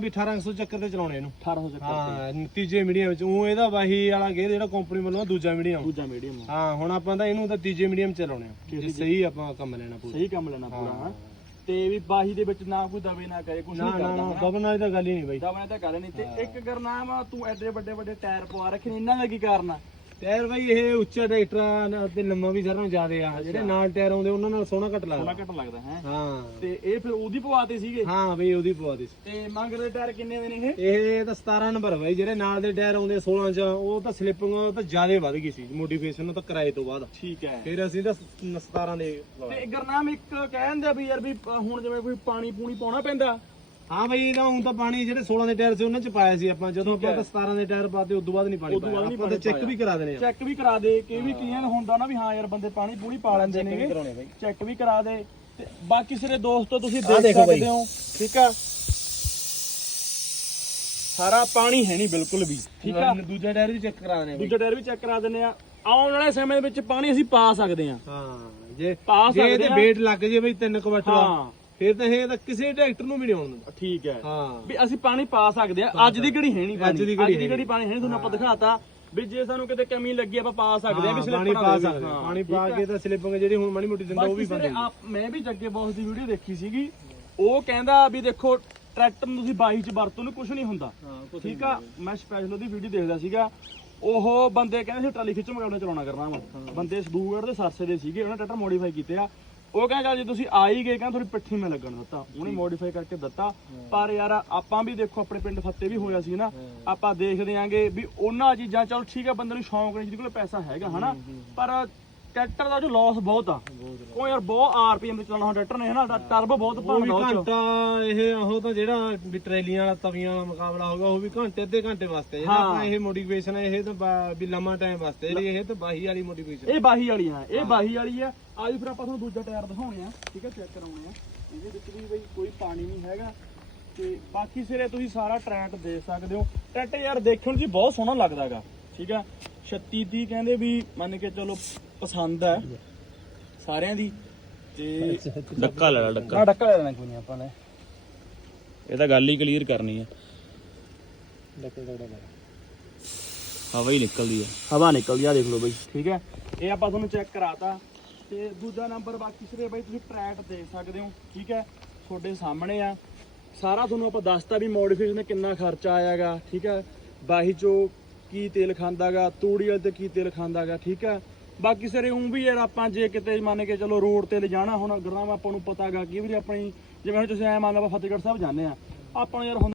ਵੀ 1800 ਚੱਕਰ ਤੇ ਚਲਾਉਣੇ ਇਹਨੂੰ। 1800 ਚੱਕਰ ਹਾਂ ਤੀਜੇ ਮੀਡੀਅਮ ਵਿੱਚ। ਉਹ ਇਹਦਾ ਵਾਹੀ ਵਾਲਾ ਗੇਅਰ ਜਿਹੜਾ ਕੰਪਨੀ ਵੱਲੋਂ ਦੂਜਾ ਮੀਡੀਅਮ। ਦੂਜਾ ਮੀਡੀਅਮ। ਹਾਂ ਹੁਣ ਆਪਾਂ ਤਾਂ ਇਹਨੂੰ ਤਾਂ ਤੀਜੇ ਮੀਡੀਅਮ ਚਲਾਉਣੇ ਆ। ਜੇ ਸਹੀ ਆਪਾਂ ਕੰਮ ਲੈਣਾ ਪੂਰਾ। ਸਹੀ ਕੰਮ ਲੈਣਾ ਪੂਰਾ ਹਾਂ। ਤੇ ਵੀ ਬਾਹੀ ਦੇ ਵਿੱਚ ਨਾ ਕੋਈ ਦਵੇ ਨਾ ਕਰੇ ਕੁਝ ਨਾ ਨਹੀਂ ਨਾ ਕਰਦਾ ਨਾ ਹਨਾ। ਦਬਨ ਵਾਲੀ ਤਾਂ ਗੱਲ ਹੀ ਨਹੀਂ ਬਾਈ। ਦਬਣੇ ਤਾਂ ਕਰ ਨਹੀਂ। ਤੇ ਇੱਕ ਗਰਨਾਮ ਤੂੰ ਐਡੇ ਵੱਡੇ ਵੱਡੇ ਟਾਇਰ ਪਵਾ ਰੱਖੇ ਨੇ। ਇਹਨਾਂ ਦਾ ਕੀ ਕਾਰਨ ਆ? ਟਾਇਰ ਬਾਈ ਇਹ ਉੱਚਾ ਟਰੈਕਟਰਾਂ ਨਾਲ ਤੇ ਲੰਮਾ ਵੀ ਸਾਰਿਆਂ ਜ਼ਿਆਦੇ ਆ। ਜਿਹੜੇ ਨਾਲ ਟਾਇਰ ਆਉਂਦੇ ਉਹਨਾਂ ਨਾਲ ਸੋਹਣਾ ਘੱਟ ਥੋੜਾ ਲੱਗਦਾ ਘੱਟ ਲੱਗਦਾ ਹੈ? ਹਾਂ। ਤੇ ਇਹ ਫਿਰ ਉਹਦੀ ਪਵਾਤੇ ਸੀਗੇ? ਹਾਂ ਬਈ ਉਹਦੀ ਪਵਾ ਦੇ ਤੇ ਮੰਗਦੇ ਟਾਇਰ ਕਿੰਨੇ ਦੇ ਨੇ ਇਹ? ਇਹ ਤਾਂ 17 ਨੰਬਰ ਬਾਈ ਜਿਹੜੇ ਨਾਲ ਦੇ ਟਾਇਰ ਆਉਂਦੇ 16 ਚ ਉਹ ਤਾਂ ਸਲਿੱਪਿੰਗ ਤਾਂ ਜ਼ਿਆਦੇ ਵੱਧ ਗਈ ਸੀ। ਮੋਡੀਫਿਕੇਸ਼ਨ ਉਹ ਤਾਂ ਕਿਰਾਏ ਤੋਂ ਬਾਅਦ। ਠੀਕ ਹੈ। ਫਿਰ ਅਸੀਂ ਤਾਂ 17 ਦੇ ਤੇ ਗਰਨਾਮ ਇੱਕ ਕਹਿੰਦੇ ਵੀ ਯਾਰ ਵੀ ਪ- ਹੁਣ ਜਿਵੇਂ ਕੋਈ ਪਾਣੀ ਪੂਣੀ ਪਾਉਣਾ ਪੈਂਦਾ ਹਾਂ ਬਈ ਇਹਦਾ ਹੁਣ ਤਾਂ ਪਾਣੀ ਜਿਹੜੇ 16 ਦੇ ਟਾਇਰ ਸੀ ਉਹਨਾਂ ਚ ਪਾਇਆ ਸੀ ਆਪਾਂ। ਜਦੋਂ ਆਪਾਂ ਤਾਂ 17 ਦੇ ਟਾਇਰ ਪਾਤੇ ਉਦੋਂ ਬਾਅਦ ਨਹੀਂ ਪਾਣੀ ਉਦੋਂ ਬਾਅਦ ਪਾਇਆ। ਨਹੀਂ ਆਪਾਂ ਤਾਂ ਪਾਣੀ ਚੈੱਕ ਵੀ ਕਰਾ ਦੇਣੇ ਆ। ਚੈੱਕ ਵੀ ਕਰਾ ਦੇ ਕਿ ਇਹ ਵੀ ਕਲੀਅਰ ਹੁੰਦਾ ਨਾ ਵੀ ਹਾਂ ਯਾਰ ਬੰਦੇ ਪਾਣੀ ਪੂਣੀ ਪਾ ਲੈਂਦੇ ਨੇ ਚੈੱਕ ਵੀ ਕਰਾ ਦੇ। ਤੇ ਬਾਕੀ ਸਿਰੇ ਦੋਸਤੋ ਤੁਸੀਂ ਦੇਖ। ਸਕਦੇ ਹੋ। ਠੀਕ ਆ? ਸਾਰਾ ਪਾਣੀ ਹੈ ਨਹੀਂ ਬਿਲਕੁਲ ਵੀ। ਠੀਕ ਆ? ਦੂਜਾ ਟਾਇਰ ਵੀ ਚੈੱਕ ਕਰਾ ਦੇਣੇ ਆ ਦੂਜਾ ਟਾਇਰ ਵੀ ਚੈੱਕ ਕਰਾ ਦਿੰਨੇ ਆ। ਆਉਣ ਵਾਲੇ ਸਮੇਂ ਦੇ ਵਿੱਚ ਪਾਣੀ ਅਸੀਂ ਪਾ ਸਕਦੇ ਆ। ਹਾਂ ਜੇ ਪਾ ਜੇ ਸਕਦੇ ਇਹਦੇ ਆ। weight ਲੱਗ ਜੇ ਬਈ 3 ਕੁਇੰਟਲ ਹਾਂ। ਫਿਰ ਤਾਂ ਇਹ ਤਾਂ ਕਿਸੇ ਟਰੈਕਟਰ ਨੂੰ ਵੀ ਨਹੀਂ ਆਉਣ ਦਿੰਦਾ। ਠੀਕ ਹੈ। ਹਾਂ। ਵੀ ਅਸੀਂ ਪਾਣੀ ਪਾ ਸਕਦੇ ਆ। ਅੱਜ ਦੀ ਘੜੀ ਹੈ ਨਹੀਂ ਪਾਣੀ। ਅੱਜ ਦੀ ਘੜੀ ਪਾਣੀ ਹੈ ਤੁਹਾਨੂੰ ਆਪਾਂ ਦਿਖਾਤਾ। ਵੀ ਜੇ ਸਾਨੂੰ ਕਿਤੇ ਕਮੀ ਲੱਗੀ ਆਪਾਂ ਪਾ ਸਕਦੇ ਆ ਵੀ ਪਾਣੀ ਨਾ ਪਾ। ਸਕਦੇ ਹਾਂ, ਪਾਣੀ ਪਾ। ਕੇ ਤਾਂ ਸਲਿੱਪਿੰਗ ਜਿਹੜੀ ਹੁਣ ਮਾੜੀ ਮੋਟੀ ਦਿੰਦਾ ਉਹ ਵੀ ਬੰਦੇ ਮੈਂ ਵੀ ਜੱਗੇ ਬੌਸ ਦੀ ਵੀਡੀਓ ਦੇਖੀ ਸੀਗੀ। ਉਹ ਕਹਿੰਦਾ ਵੀ ਦੇਖੋ ਟਰੈਕਟਰ ਨੂੰ ਤੁਸੀਂ ਬਾਈ ਚ ਵਰਤੋਂ ਨੂੰ ਕੁਝ ਨਹੀਂ ਹੁੰਦਾ। ਠੀਕ ਆ? ਮੈਂ ਸਪੈਸ਼ਲ ਉਹਦੀ ਵੀਡੀਓ ਦੇਖਦਾ ਸੀਗਾ। ਉਹ ਬੰਦੇ ਕਹਿੰਦੇ ਸੀ ਟਰਾਲੀ ਖਿੱਚ ਮੁਕਾਬਲੇ ਚਲਾਉਣਾ ਕਰਨਾ ਵਾ। ਬੰਦੇ ਸਦੂਗੜ ਦੇ ਸਰਸੇ ਦੇ ਸੀਗੇ ਉਹਨਾਂ ਟਰੈਕਟਰ ਮੋਡੀਫਾਈ ਕੀਤੇ ਆ। ਉਹ ਕਹਿੰਦਾ ਜੇ ਤੁਸੀਂ ਆ ਹੀ ਗਏ ਕਹਿੰਦਾ ਥੋੜੀ ਪਿੱਠੀ ਮੈਂ ਲੱਗਣ ਦਿੱਤਾ। ਉਹਨੇ ਮੋਡੀਫਾਈ ਕਰਕੇ ਦਿੱਤਾ। ਪਰ ਯਾਰ ਆਪਾਂ ਵੀ ਦੇਖੋ ਆਪਣੇ ਪਿੰਡ ਫੱਤੇ ਵੀ ਹੋਇਆ ਸੀ ਨਾ ਆਪਾਂ ਦੇਖਦੇ ਆਂਗੇ ਵੀ ਉਹਨਾਂ ਚੀਜ਼ਾਂ ਚਲ ਠੀਕ ਆ ਬੰਦੇ ਨੂੰ ਸ਼ੌਂਕ ਨਹੀਂ ਜਿਹਦੇ ਕੋਲ ਪੈਸਾ ਹੈਗਾ ਹਨਾ? ਪਰ ਟਰੈਕਟਰ ਦਾ ਜੋ ਲਾਸ ਬਹੁਤ ਆ। ਉਹ ਯਾਰ ਬਹੁਤ ਆਰਪੀਐਮ ਤੇ ਚਲਾਉਣਾ ਟਰੈਕਟਰ ਨੇ ਹਨਾ? ਟਰਬੋ ਬਹੁਤ ਉਹ ਵੀ ਉਹ ਚ। ਘੰਟਾ ਇਹ ਉਹ ਤਾਂ ਜਿਹੜਾ ਵੀ ਟਰੈਲੀਆਂ ਵਾਲਾ ਤਵੀਆਂ ਵਾਲਾ ਮੁਕਾਬਲਾ ਹੋਗਾ ਉਹ ਵੀ ਘੰਟੇ ਅੱਧੇ ਘੰਟੇ ਵਾਸਤੇ। ਜਿਹੜਾ ਹਾਂ। ਆਪਣਾ ਇਹ ਮੋਟੀਵੇਸ਼ਨ ਹੈ ਇਹ ਤਾਂ ਬਾ- ਵੀ ਲੰਮਾ ਟਾਈਮ ਵਾਸਤੇ। ਜਿਹੜੀ ਇਹ ਤਾਂ ਬਾਹੀ ਵਾਲੀ ਮੋਟੀਵੇਸ਼ਨ ਇਹ ਬਾਹੀ ਵਾਲੀ ਆ ਇਹ ਬਾਹੀ ਵਾਲੀ ਆ। ਅੱਜ ਫਿਰ ਆਪਾਂ ਤੁਹਾਨੂੰ ਦੂਜਾ ਟਾਇਰ ਦਿਖਾਉਣੇ ਆ ਠੀਕ ਹੈ ਚੈੱਕ ਕਰਾਉਣੇ ਆ ਇਹਦੇ ਵਿੱਚ ਵੀ ਬਈ ਕੋਈ ਪਾਣੀ ਨਹੀਂ ਹੈਗਾ। ਤੇ ਬਾਕੀ ਸਿਰੇ ਤੁਸੀਂ ਸਾਰਾ ਟਰੈਟ ਦੇਖ ਸਕਦੇ ਹੋ। ਟਰੈਟ ਯਾਰ ਦੇਖਣ 'ਚ ਹੀ ਬਹੁਤ ਸੋਹਣਾ ਲੱਗਦਾਗਾ ਠੀਕ ਆ? 36 30 ਕਹਿੰਦੇ ਵੀ ਮੰਨ ਕੇ ਚਲੋ ਪਸੰਦ ਹੈ ਸਾਰਿਆਂ ਦੀ। ਤੇ ਡੱਕਾ ਲੈ ਲੈ ਡੱਕਾ। ਨਾ ਡੱਕਾ ਲੈ ਲੈਣਾ ਕੋਈ ਨਹੀਂ ਆਪਾਂ ਨੇ। ਇਹ ਤਾਂ ਗੱਲ ਹੀ ਕਲੀਅਰ ਕਰਨੀ ਆ। ਹਵਾ ਹੀ ਨਿਕਲਦੀ ਆ। ਹਵਾ ਨਿਕਲਦੀ ਆ ਦੇਖ ਲਓ ਬਈ ਠੀਕ ਹੈ ਇਹ ਆਪਾਂ ਤੁਹਾਨੂੰ ਚੈੱਕ ਕਰਾਤਾ। ਤੇ ਦੂਜਾ ਨੰਬਰ ਬਾਕੀ ਸਿਰੇ ਬਈ ਤੁਸੀਂ ਟਰੈਕ ਦੇਖ ਸਕਦੇ ਹੋ ਠੀਕ ਹੈ ਤੁਹਾਡੇ ਸਾਹਮਣੇ ਆ। ਸਾਰਾ ਤੁਹਾਨੂੰ ਆਪਾਂ ਦੱਸਤਾ ਵੀ ਮੋਡੀਫਿਕੇਸ਼ਨ ਦਾ ਕਿੰਨਾ ਖਰਚਾ ਆਇਆਗਾ ਠੀਕ ਹੈ ਬਾਹੀ ਚੋ ਕੀ ਤੇਲ ਖਾਂਦਾਗਾ, ਤੂੜੀ ਵਾਲੇ ਤੇ ਕੀ ਤੇਲ ਖਾਂਦਾਗਾ, ਠੀਕ ਆ ਬਾਕੀ ਸਿਰੇ ਉਂ ਵੀ ਯਾਰ ਆਪਾਂ ਜੇ ਕਿਤੇ ਮੰਨ ਕੇ ਚਲੋ ਰੋਡ ਤੇ ਲਿਜਾਣਾ ਹੁਣ ਗਰਾਮ ਆਪਾਂ ਨੂੰ ਪਤਾਗਾ, ਕਿ ਵੀ ਆਪਣੀ, ਜਿਵੇਂ ਹੁਣ ਤੁਸੀਂ ਐ ਮੰਨ ਲਓ ਆਪਾਂ ਫਤਿਹਗੜ੍ਹ ਸਾਹਿਬ ਜਾਂਦੇ ਆ ਆਪਾਂ ਨੂੰ ਯਾਰ ਹੁਣ